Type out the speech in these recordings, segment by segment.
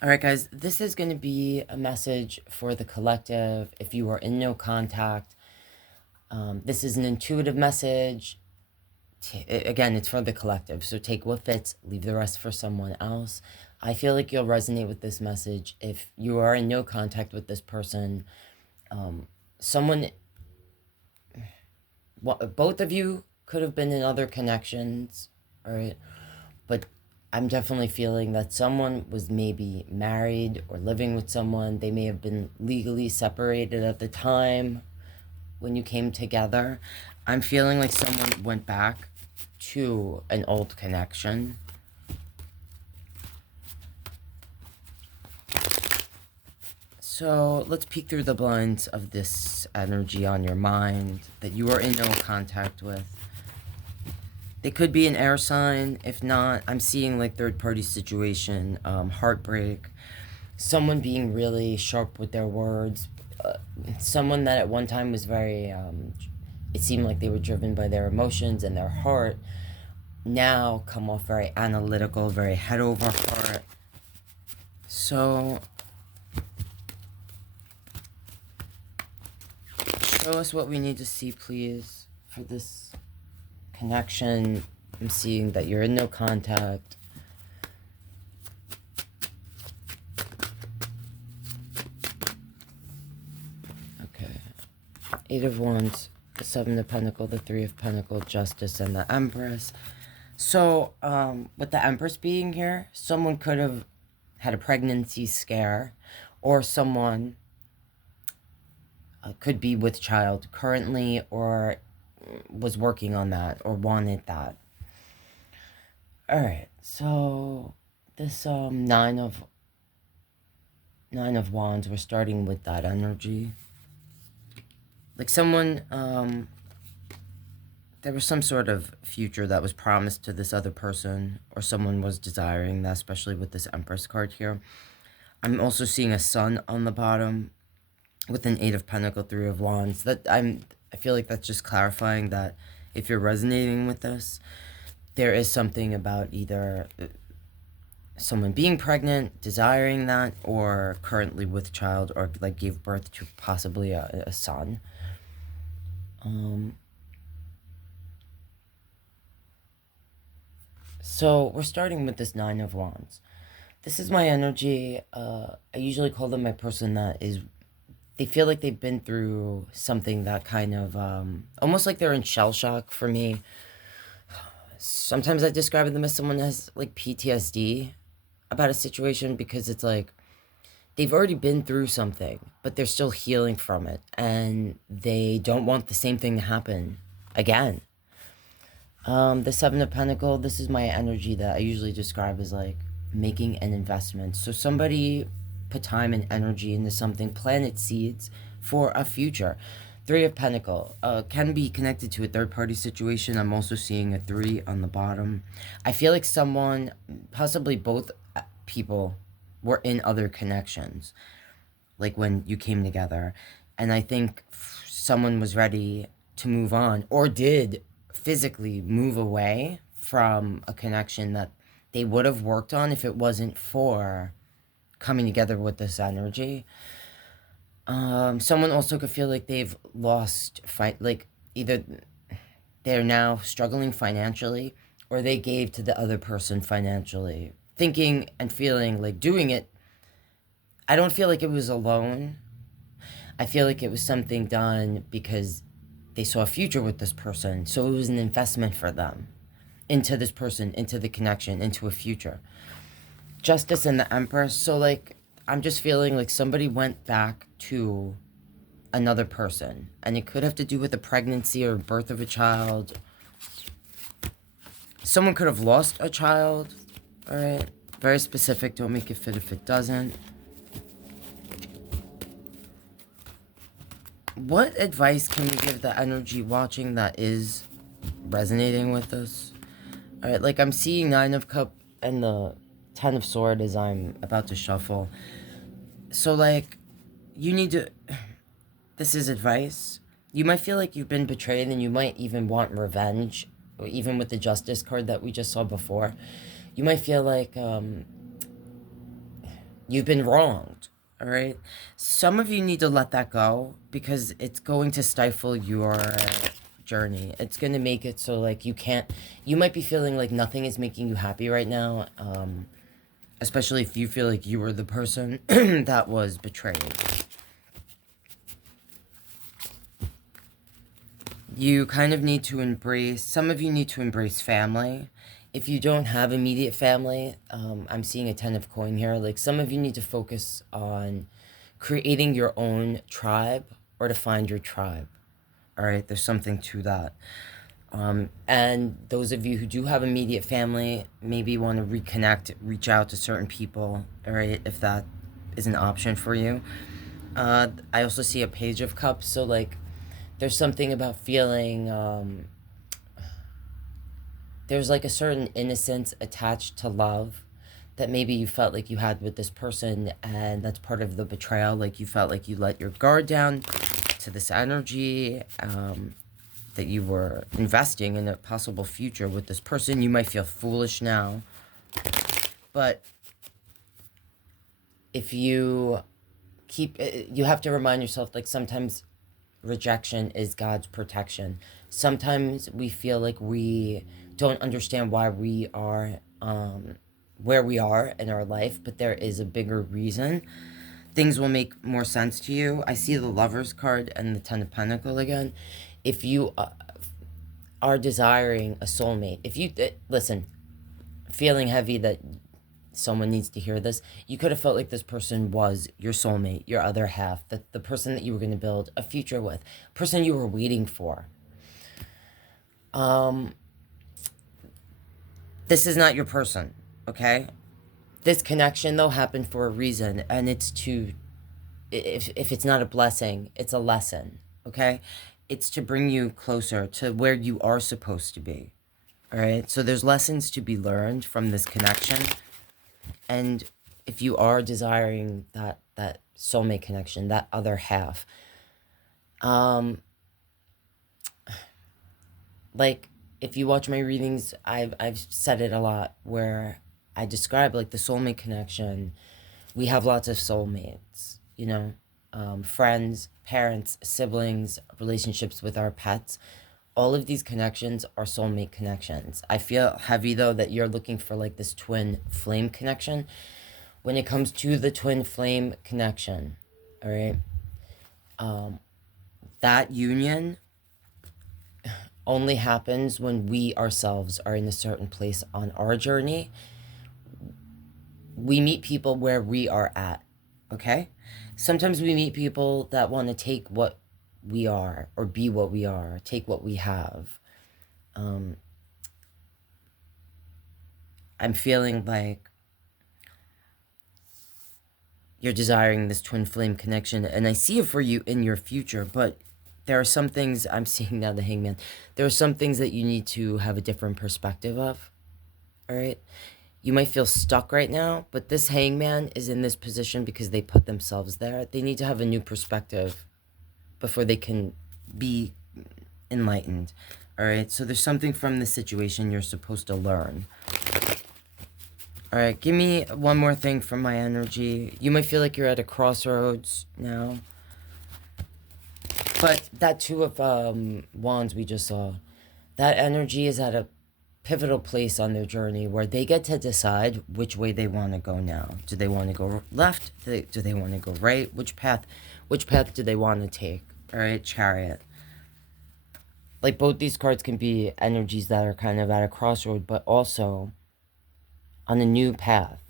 All right, guys, this is going to be a message for the collective. If you are in no contact, this is an intuitive message. Again, it's for the collective. So take what fits, leave the rest for someone else. I feel like you'll resonate with this message if you are in no contact with this person. Someone, both of you could have been in other connections, all right? But I'm definitely feeling that someone was maybe married or living with someone. They may have been legally separated at the time when you came together. I'm feeling like someone went back to an old connection. So let's peek through the blinds of this energy on your mind that you are in no contact with. They could be an air sign. If not, I'm seeing like third party situation, heartbreak, someone being really sharp with their words, someone that at one time was very, it seemed like they were driven by their emotions and their heart, now come off very analytical, very head over heart. So, show us what we need to see, please, for this connection. I'm seeing that you're in no contact. Okay. Eight of Wands, the Seven of Pentacles, the Three of Pentacles, Justice, and the Empress. So, with the Empress being here, someone could have had a pregnancy scare, or someone could be with child currently, or was working on that, or wanted that. All right, so this Nine of Wands, we're starting with that energy. Like someone, there was some sort of future that was promised to this other person, or someone was desiring that, especially with this Empress card here. I'm also seeing a sun on the bottom with an Eight of Pentacles, Three of Wands. I feel like that's just clarifying that if you're resonating with this, there is something about either someone being pregnant, desiring that, or currently with child, or like gave birth to possibly a son. So we're starting with this Nine of Wands. This is my energy. I usually call them my person that is, they feel like they've been through something that kind of, almost like they're in shell shock for me. Sometimes I describe them as someone that has like PTSD about a situation, because it's like they've already been through something, but they're still healing from it, and they don't want the same thing to happen again. The Seven of Pentacles, this is my energy that I usually describe as like making an investment. So somebody put time and energy into something, planted seeds for a future. Three of Pentacles can be connected to a third-party situation. I'm also seeing a 3 on the bottom. I feel like someone, possibly both people, were in other connections, like when you came together. And I think someone was ready to move on, or did physically move away from a connection that they would have worked on if it wasn't for coming together with this energy. Someone also could feel like they've lost like either they're now struggling financially, or they gave to the other person financially, thinking and feeling like doing it. I don't feel like it was alone. I feel like it was something done because they saw a future with this person. So it was an investment for them into this person, into the connection, into a future. Justice and the Empress. So like, I'm just feeling like somebody went back to another person, and it could have to do with a pregnancy or birth of a child. Someone could have lost a child. All right, very specific. Don't make it fit if it doesn't. What advice can we give the energy watching that is resonating with us? All right, like I'm seeing Nine of Cups and the Ten of Swords as I'm about to shuffle. So like, you need to, this is advice. You might feel like you've been betrayed, and you might even want revenge, even with the Justice card that we just saw before. You might feel like You've been wronged. All right. Some of you need to let that go because it's going to stifle your journey. It's going to make it so like you might be feeling like nothing is making you happy right now. Especially if you feel like you were the person that was betrayed. You kind of need to embrace, some of you need to embrace family. If you don't have immediate family, I'm seeing a 10 of coin here. Like some of you need to focus on creating your own tribe or to find your tribe. All right, there's something to that. And those of you who do have immediate family, maybe want to reconnect, reach out to certain people, all right, if that is an option for you. I also see a page of cups, so like there's something about feeling there's like a certain innocence attached to love that maybe you felt like you had with this person, and that's part of the betrayal. Like you felt like you let your guard down to this energy, that you were investing in a possible future with this person. You might feel foolish now, but if you you have to remind yourself, like sometimes rejection is God's protection. Sometimes we feel like we don't understand why we are where we are in our life, but there is a bigger reason. Things will make more sense to you. I see the Lover's card and the Ten of Pentacles again. If you are desiring a soulmate, if you listen, feeling heavy that someone needs to hear this, you could have felt like this person was your soulmate, your other half, the person that you were going to build a future with, person you were waiting for. This is not your person, okay? This connection, though, happened for a reason, and it's to, if it's not a blessing, it's a lesson, okay? It's to bring you closer to where you are supposed to be, all right? So there's lessons to be learned from this connection, and if you are desiring that soulmate connection, that other half, like if you watch my readings, I've said it a lot where I describe like the soulmate connection. We have lots of soulmates, you know, friends, parents, siblings, relationships with our pets. All of these connections are soulmate connections. I feel heavy though that you're looking for like this twin flame connection. When it comes to the twin flame connection, all right, that union only happens when we ourselves are in a certain place on our journey. We meet people where we are at, okay? Sometimes we meet people that want to take what we are or be what we are, take what we have. I'm feeling like you're desiring this twin flame connection, and I see it for you in your future, but there are some things I'm seeing now, the Hangman. There are some things that you need to have a different perspective of, all right? You might feel stuck right now, but this Hangman is in this position because they put themselves there. They need to have a new perspective before they can be enlightened, all right? So there's something from this situation you're supposed to learn. All right, give me one more thing from my energy. You might feel like you're at a crossroads now. But that Two of Wands we just saw, that energy is at a pivotal place on their journey where they get to decide which way they want to go now. Do they want to go left? Do they want to go right? Which path do they want to take? All right, Chariot. Like both these cards can be energies that are kind of at a crossroad, but also on a new path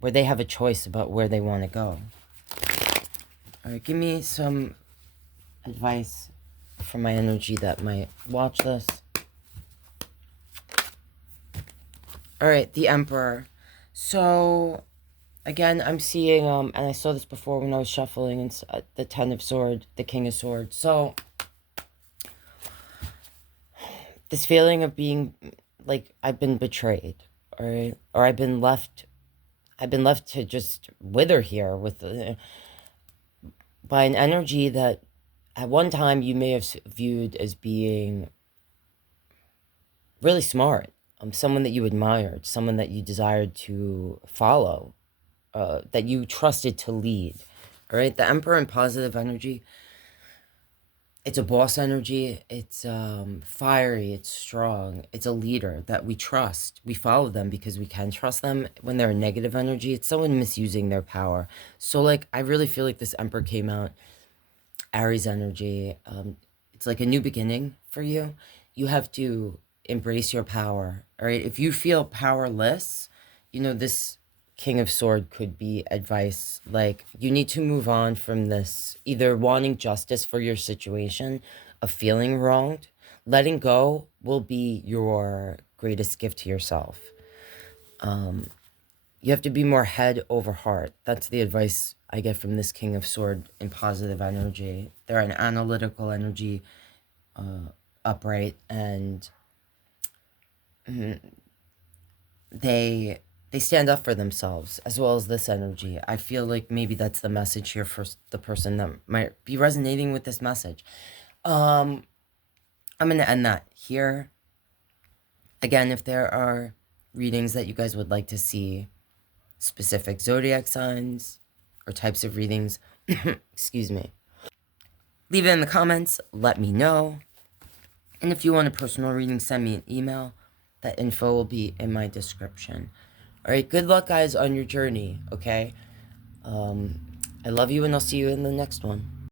where they have a choice about where they want to go. All right, give me some advice from my energy that might watch this. All right, the Emperor. So, again, I'm seeing, and I saw this before when I was shuffling, and the Ten of Swords, the King of Swords. So, this feeling of being, like, I've been betrayed, all right? Or I've been left to just wither here with, by an energy that at one time you may have viewed as being really smart, someone that you admired, someone that you desired to follow, that you trusted to lead. All right, the Emperor in positive energy, it's a boss energy. It's fiery. It's strong. It's a leader that we trust. We follow them because we can trust them. When they're a negative energy, it's someone misusing their power. So, like, I really feel like this Emperor came out Aries energy. It's like a new beginning for you. You have to embrace your power. All right. If you feel powerless, you know, this King of Sword could be advice like you need to move on from this, either wanting justice for your situation, of feeling wronged. Letting go will be your greatest gift to yourself. You have to be more head over heart. That's the advice I get from this King of Sword in positive energy. They're an analytical energy, upright, and they they stand up for themselves as well as this energy. I feel like maybe that's the message here for the person that might be resonating with this message. I'm going to end that here. Again, if there are readings that you guys would like to see, specific zodiac signs or types of readings, excuse me, leave it in the comments, let me know. And if you want a personal reading, send me an email. That info will be in my description. All right, good luck, guys, on your journey, okay? I love you, and I'll see you in the next one.